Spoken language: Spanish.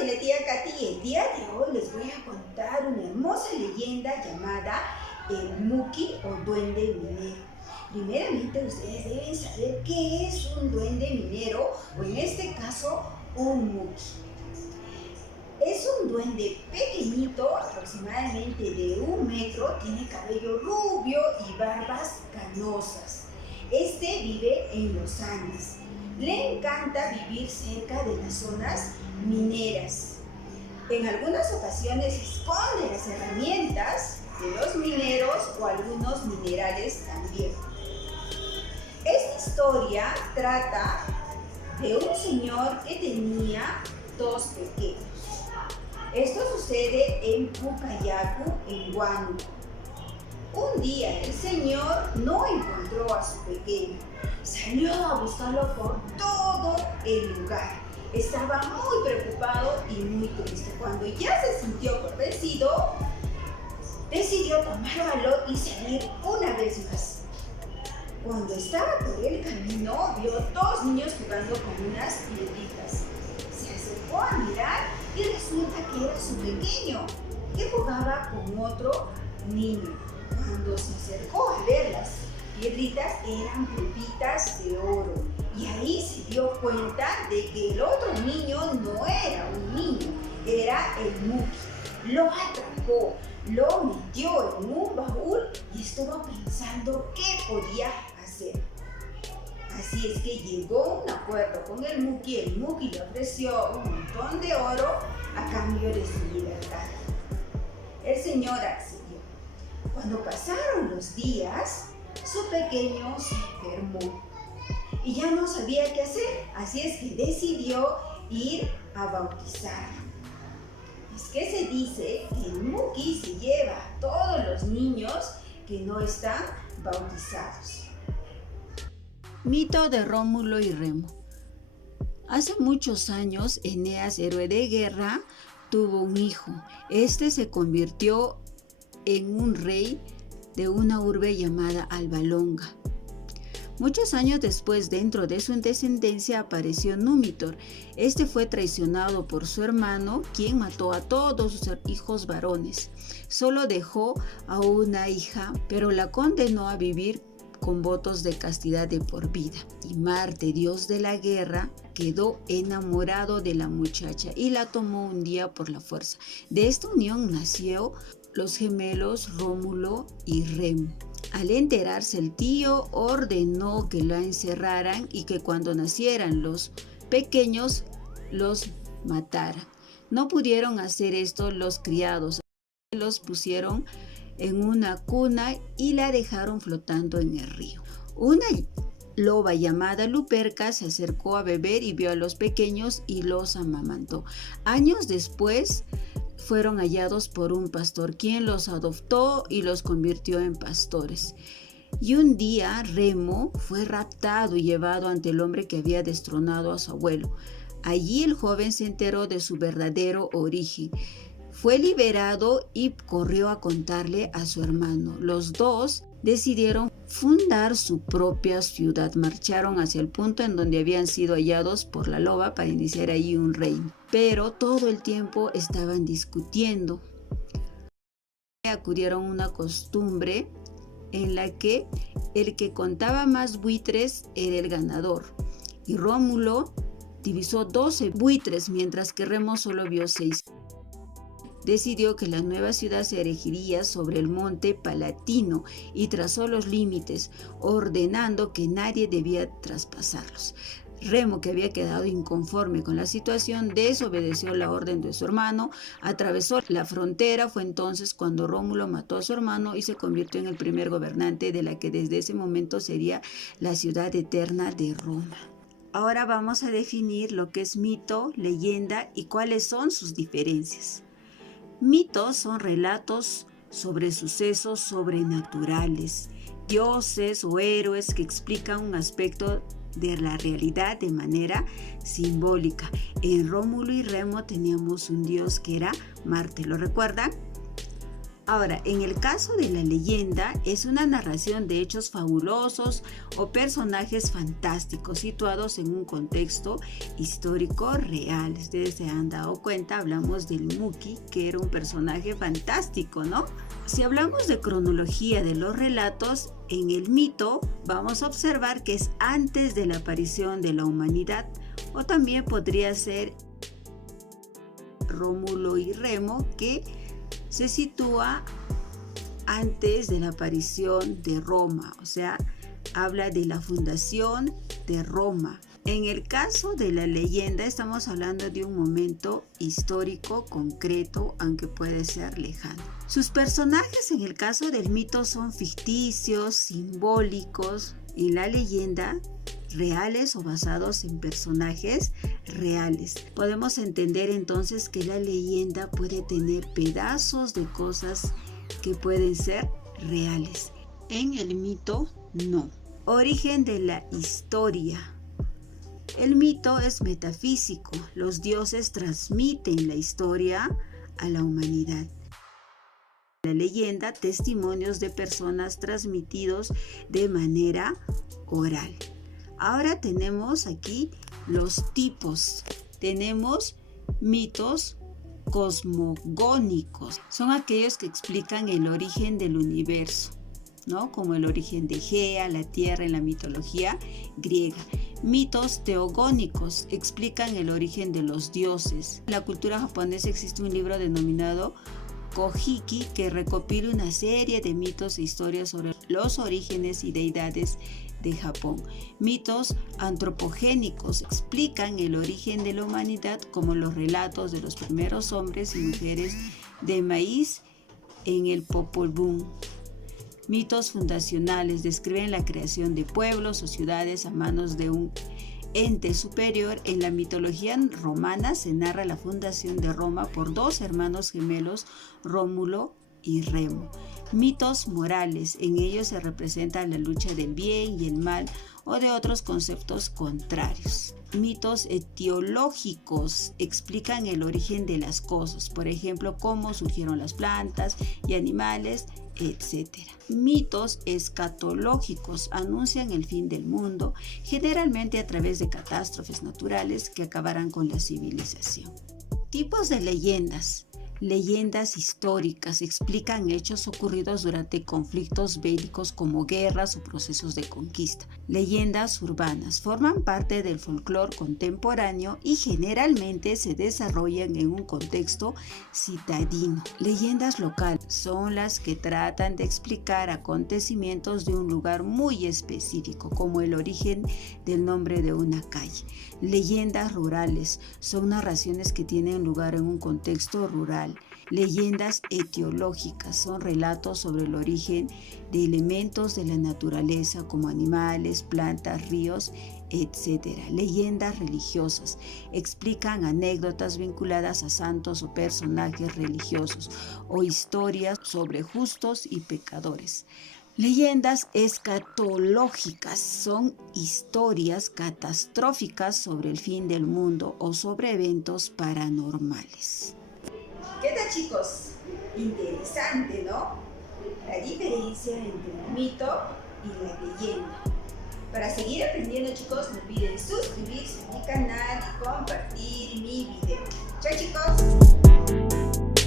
soy la tía Katy y el día de hoy les voy a contar una hermosa leyenda llamada el Muki o Duende Minero. Primeramente ustedes deben saber qué es un duende minero o en este caso un Muki. Es un duende pequeñito, aproximadamente de 1 metro, tiene cabello rubio y barbas canosas. Este vive en los Andes. Le encanta vivir cerca de las zonas mineras. En algunas ocasiones esconde las herramientas de los mineros o algunos minerales también. Esta historia trata de un señor que tenía 2 pequeños. Esto sucede en Pucayacu, en Huánuco. Un día el señor no encontró a su pequeño. Salió a buscarlo por todo el lugar. Estaba muy preocupado y muy triste. Cuando ya se sintió convencido, decidió tomar valor y salir una vez más. Cuando estaba por el camino, vio 2 niños jugando con unas piedritas. Se acercó a mirar y resulta que era su pequeño, que jugaba con otro niño. Cuando se acercó a ver las piedritas, eran pepitas de oro. Y ahí se dio cuenta de que el otro niño no era un niño, era el Muki. Lo atrapó, lo metió en un baúl y estuvo pensando qué podía hacer. Así es que llegó a un acuerdo con el Muki le ofreció un montón de oro a cambio de su libertad. El señor accedió. Cuando pasaron los días, su pequeño se enfermó y ya no sabía qué hacer, así es que decidió ir a bautizarlo. Es que se dice que el Muki se lleva a todos los niños que no están bautizados. Mito de Rómulo y Remo. Hace muchos años, Eneas, héroe de guerra, tuvo un hijo. Este se convirtió en un rey de una urbe llamada Albalonga. Muchos años después, dentro de su descendencia, apareció Númitor. Este fue traicionado por su hermano, quien mató a todos sus hijos varones. Solo dejó a una hija, pero la condenó a vivir con votos de castidad de por vida. Y Marte, dios de la guerra, quedó enamorado de la muchacha y la tomó un día por la fuerza. De esta unión nació los gemelos Rómulo y Remo. Al enterarse, el tío ordenó que la encerraran y que cuando nacieran los pequeños los mataran. No pudieron hacer esto los criados. Los pusieron en una cuna y la dejaron flotando en el río. Una loba llamada Luperca se acercó a beber y vio a los pequeños y los amamantó. Años después fueron hallados por un pastor, quien los adoptó y los convirtió en pastores. Y un día Remo fue raptado y llevado ante el hombre que había destronado a su abuelo. Allí el joven se enteró de su verdadero origen. Fue liberado y corrió a contarle a su hermano. Los dos decidieron fundar su propia ciudad. Marcharon hacia el punto en donde habían sido hallados por la loba para iniciar allí un reino. Pero todo el tiempo estaban discutiendo. Acudieron a una costumbre en la que el que contaba más buitres era el ganador. Y Rómulo divisó 12 buitres, mientras que Remo solo vio 6. Decidió que la nueva ciudad se erigiría sobre el monte Palatino y trazó los límites, ordenando que nadie debía traspasarlos. Remo, que había quedado inconforme con la situación, desobedeció la orden de su hermano, atravesó la frontera. Fue entonces cuando Rómulo mató a su hermano y se convirtió en el primer gobernante de la que desde ese momento sería la ciudad eterna de Roma. Ahora vamos a definir lo que es mito, leyenda y cuáles son sus diferencias. Mitos son relatos sobre sucesos sobrenaturales, dioses o héroes que explican un aspecto de la realidad de manera simbólica. En Rómulo y Remo teníamos un dios que era Marte, ¿lo recuerdan? Ahora, en el caso de la leyenda, es una narración de hechos fabulosos o personajes fantásticos situados en un contexto histórico real. Ustedes se han dado cuenta, hablamos del Muki, que era un personaje fantástico, ¿no? Si hablamos de cronología de los relatos, en el mito vamos a observar que es antes de la aparición de la humanidad, o también podría ser Rómulo y Remo, que se sitúa antes de la aparición de Roma, o sea, habla de la fundación de Roma. En el caso de la leyenda estamos hablando de un momento histórico concreto, aunque puede ser lejano. Sus personajes en el caso del mito son ficticios, simbólicos, y la leyenda reales o basados en personajes reales. Podemos entender entonces que la leyenda puede tener pedazos de cosas que pueden ser reales. En el mito, no. Origen de la historia. El mito es metafísico. Los dioses transmiten la historia a la humanidad. La leyenda, testimonios de personas transmitidos de manera oral. Ahora tenemos aquí los tipos. Tenemos mitos cosmogónicos. Son aquellos que explican el origen del universo, ¿no? Como el origen de Gea, la Tierra en la mitología griega. Mitos teogónicos explican el origen de los dioses. En la cultura japonesa existe un libro denominado Kojiki que recopila una serie de mitos e historias sobre los orígenes y deidades de Japón. Mitos antropogénicos explican el origen de la humanidad, como los relatos de los primeros hombres y mujeres de maíz en el Popol Vuh. Mitos fundacionales describen la creación de pueblos o ciudades a manos de un ente superior. En la mitología romana se narra la fundación de Roma por dos hermanos gemelos, Rómulo y Remo. Mitos morales, en ellos se representa la lucha del bien y el mal o de otros conceptos contrarios. Mitos etiológicos explican el origen de las cosas, por ejemplo, cómo surgieron las plantas y animales, etc. Mitos escatológicos anuncian el fin del mundo, generalmente a través de catástrofes naturales que acabarán con la civilización. Tipos de leyendas. Leyendas históricas explican hechos ocurridos durante conflictos bélicos como guerras o procesos de conquista. Leyendas urbanas forman parte del folclore contemporáneo y generalmente se desarrollan en un contexto citadino. Leyendas locales son las que tratan de explicar acontecimientos de un lugar muy específico, como el origen del nombre de una calle. Leyendas rurales son narraciones que tienen lugar en un contexto rural. Leyendas etiológicas son relatos sobre el origen de elementos de la naturaleza como animales, plantas, ríos, etc. Leyendas religiosas explican anécdotas vinculadas a santos o personajes religiosos o historias sobre justos y pecadores. Leyendas escatológicas son historias catastróficas sobre el fin del mundo o sobre eventos paranormales. ¿Qué tal, chicos? Interesante, ¿no? La diferencia entre el mito y la leyenda. Para seguir aprendiendo, chicos, no olviden suscribirse a mi canal y compartir mi video. ¡Chao, chicos!